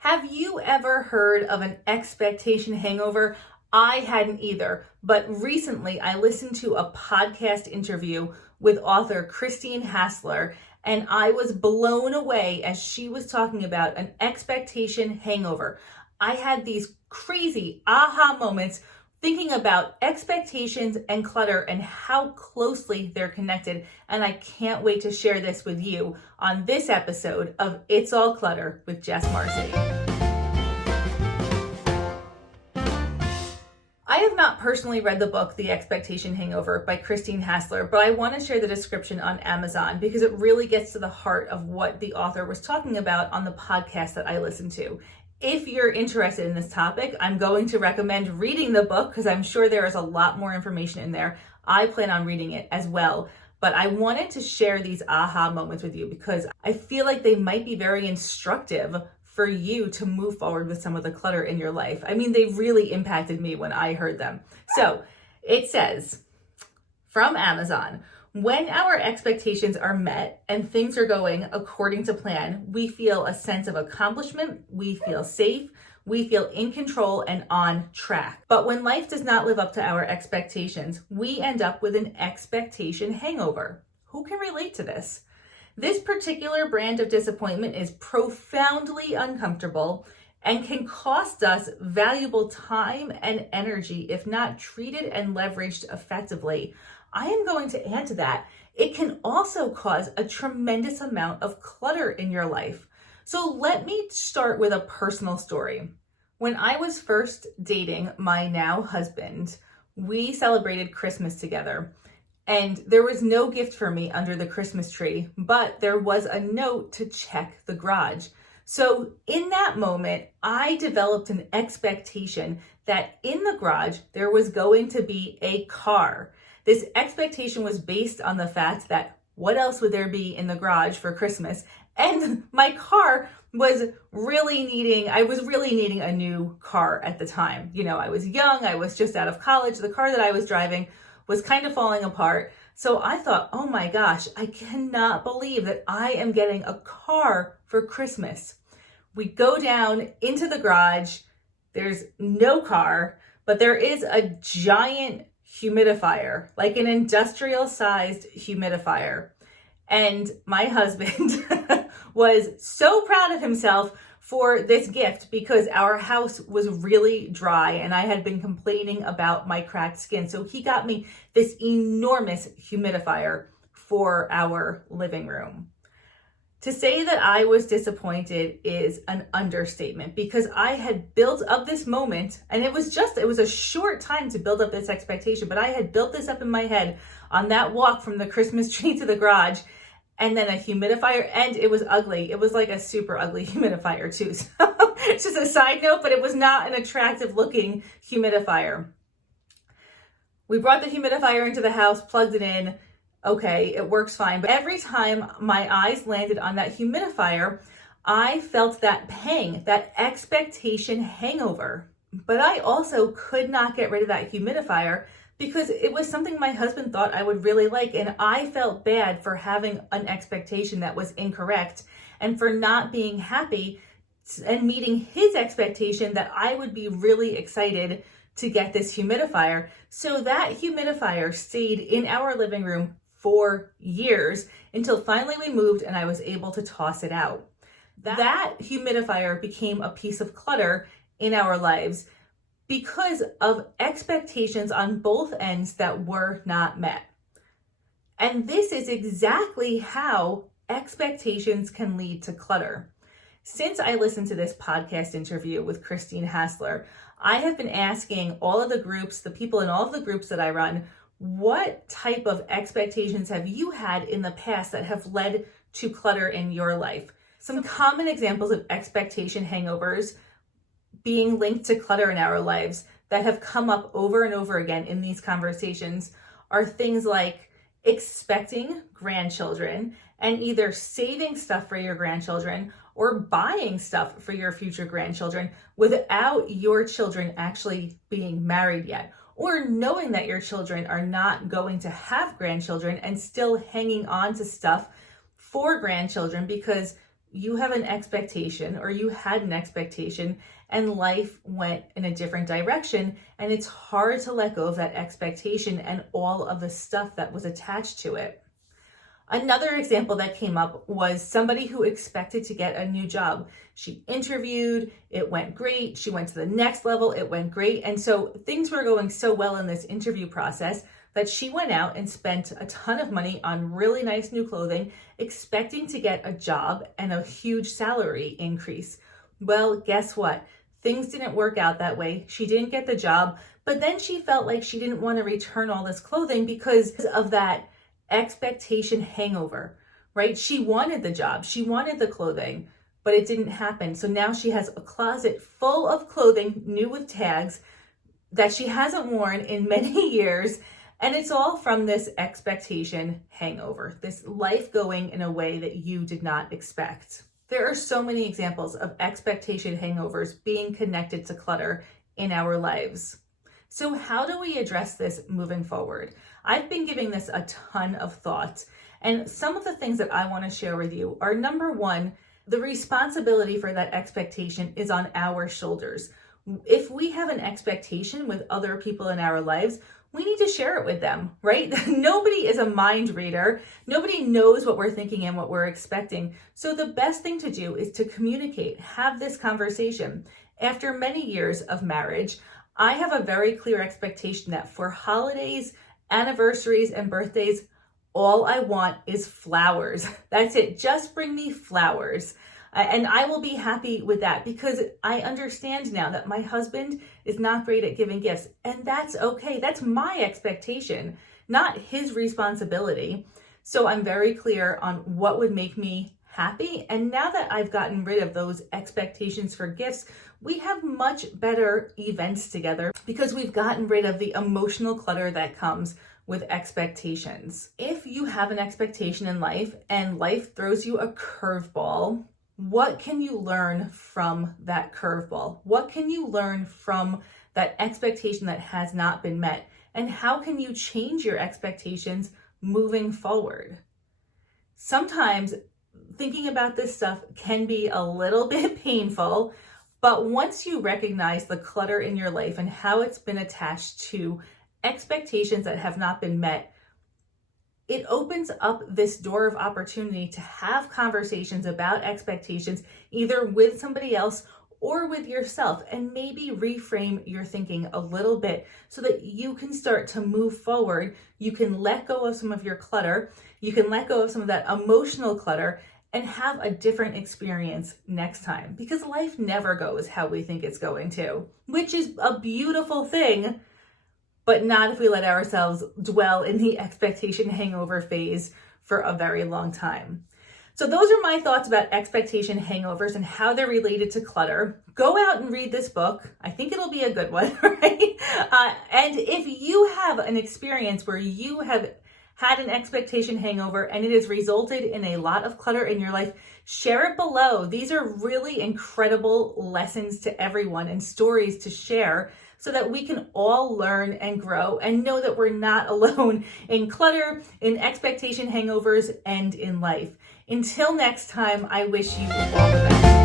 Have you ever heard of an expectation hangover? I hadn't either, but recently I listened to a podcast interview with author Christine Hassler, and I was blown away as she was talking about an expectation hangover. I had these crazy aha moments thinking about expectations and clutter and how closely they're connected, and I can't wait to share this with you on this episode of It's All Clutter with Jess Marcy. I have not personally read the book, The Expectation Hangover by Christine Hassler, but I want to share the description on Amazon because it really gets to the heart of what the author was talking about on the podcast that I listened to. If you're interested in this topic, I'm going to recommend reading the book because I'm sure there is a lot more information in there. I plan on reading it as well, but I wanted to share these aha moments with you because I feel like they might be very instructive for you to move forward with some of the clutter in your life. I mean, they really impacted me when I heard them. So it says from Amazon, when our expectations are met and things are going according to plan, we feel a sense of accomplishment, we feel safe, we feel in control and on track. But when life does not live up to our expectations, we end up with an expectation hangover. Who can relate to this? This particular brand of disappointment is profoundly uncomfortable and can cost us valuable time and energy if not treated and leveraged effectively. I am going to add to that, it can also cause a tremendous amount of clutter in your life. So let me start with a personal story. When I was first dating my now husband, we celebrated Christmas together. And there was no gift for me under the Christmas tree, but there was a note to check the garage. So in that moment, I developed an expectation that in the garage, there was going to be a car. This expectation was based on the fact that what else would there be in the garage for Christmas? And my car was I was really needing a new car at the time. You know, I was young, I was just out of college. The car that I was driving was kind of falling apart. So I thought, oh my gosh, I cannot believe that I am getting a car for Christmas. We go down into the garage. There's no car, but there is a giant humidifier, like an industrial sized humidifier. And my husband was so proud of himself for this gift because our house was really dry and I had been complaining about my cracked skin. So he got me this enormous humidifier for our living room. To say that I was disappointed is an understatement because I had built up this moment, and it was a short time to build up this expectation, but I had built this up in my head on that walk from the Christmas tree to the garage, and then a humidifier, and it was ugly. It was like a super ugly humidifier too. So it's just a side note, but it was not an attractive looking humidifier. We brought the humidifier into the house, plugged it in. Okay, it works fine. But every time my eyes landed on that humidifier, I felt that pang, that expectation hangover. But I also could not get rid of that humidifier because it was something my husband thought I would really like. And I felt bad for having an expectation that was incorrect and for not being happy and meeting his expectation that I would be really excited to get this humidifier. So that humidifier stayed in our living room for years until finally we moved and I was able to toss it out. That humidifier became a piece of clutter in our lives because of expectations on both ends that were not met. And this is exactly how expectations can lead to clutter. Since I listened to this podcast interview with Christine Hassler, I have been asking all of the groups, the people in all of the groups that I run, what type of expectations have you had in the past that have led to clutter in your life? Some common examples of expectation hangovers being linked to clutter in our lives that have come up over and over again in these conversations are things like expecting grandchildren and either saving stuff for your grandchildren or buying stuff for your future grandchildren without your children actually being married yet, or knowing that your children are not going to have grandchildren and still hanging on to stuff for grandchildren because you have an expectation, or you had an expectation, and life went in a different direction, and it's hard to let go of that expectation and all of the stuff that was attached to it. Another example that came up was somebody who expected to get a new job. She interviewed, it went great. She went to the next level, it went great. And so things were going so well in this interview process that she went out and spent a ton of money on really nice new clothing, expecting to get a job and a huge salary increase. Well, guess what? Things didn't work out that way. She didn't get the job, but then she felt like she didn't want to return all this clothing because of that expectation hangover, right? She wanted the job, she wanted the clothing, but it didn't happen. So now she has a closet full of clothing, new with tags, that she hasn't worn in many years. And it's all from this expectation hangover, this life going in a way that you did not expect. There are so many examples of expectation hangovers being connected to clutter in our lives. So how do we address this moving forward? I've been giving this a ton of thought, and some of the things that I want to share with you are, number one, the responsibility for that expectation is on our shoulders. If we have an expectation with other people in our lives, we need to share it with them, right? Nobody is a mind reader. Nobody knows what we're thinking and what we're expecting. So the best thing to do is to communicate, have this conversation. After many years of marriage, I have a very clear expectation that for holidays, anniversaries, and birthdays, all I want is flowers. That's it. Just bring me flowers. And I will be happy with that, because I understand now that my husband is not great at giving gifts, and that's okay. That's my expectation, not his responsibility. So I'm very clear on what would make me happy. And now that I've gotten rid of those expectations for gifts, we have much better events together because we've gotten rid of the emotional clutter that comes with expectations. If you have an expectation in life and life throws you a curveball, what can you learn from that curveball? What can you learn from that expectation that has not been met? And how can you change your expectations moving forward? Sometimes thinking about this stuff can be a little bit painful, but once you recognize the clutter in your life and how it's been attached to expectations that have not been met, it opens up this door of opportunity to have conversations about expectations, either with somebody else or with yourself, and maybe reframe your thinking a little bit so that you can start to move forward. You can let go of some of your clutter. You can let go of some of that emotional clutter and have a different experience next time, because life never goes how we think it's going to, which is a beautiful thing, but not if we let ourselves dwell in the expectation hangover phase for a very long time. So those are my thoughts about expectation hangovers and how they're related to clutter. Go out and read this book. I think it'll be a good one, right? And if you have an experience where you have had an expectation hangover and it has resulted in a lot of clutter in your life, share it below. These are really incredible lessons to everyone and stories to share so that we can all learn and grow and know that we're not alone in clutter, in expectation hangovers, and in life. Until next time, I wish you all the best.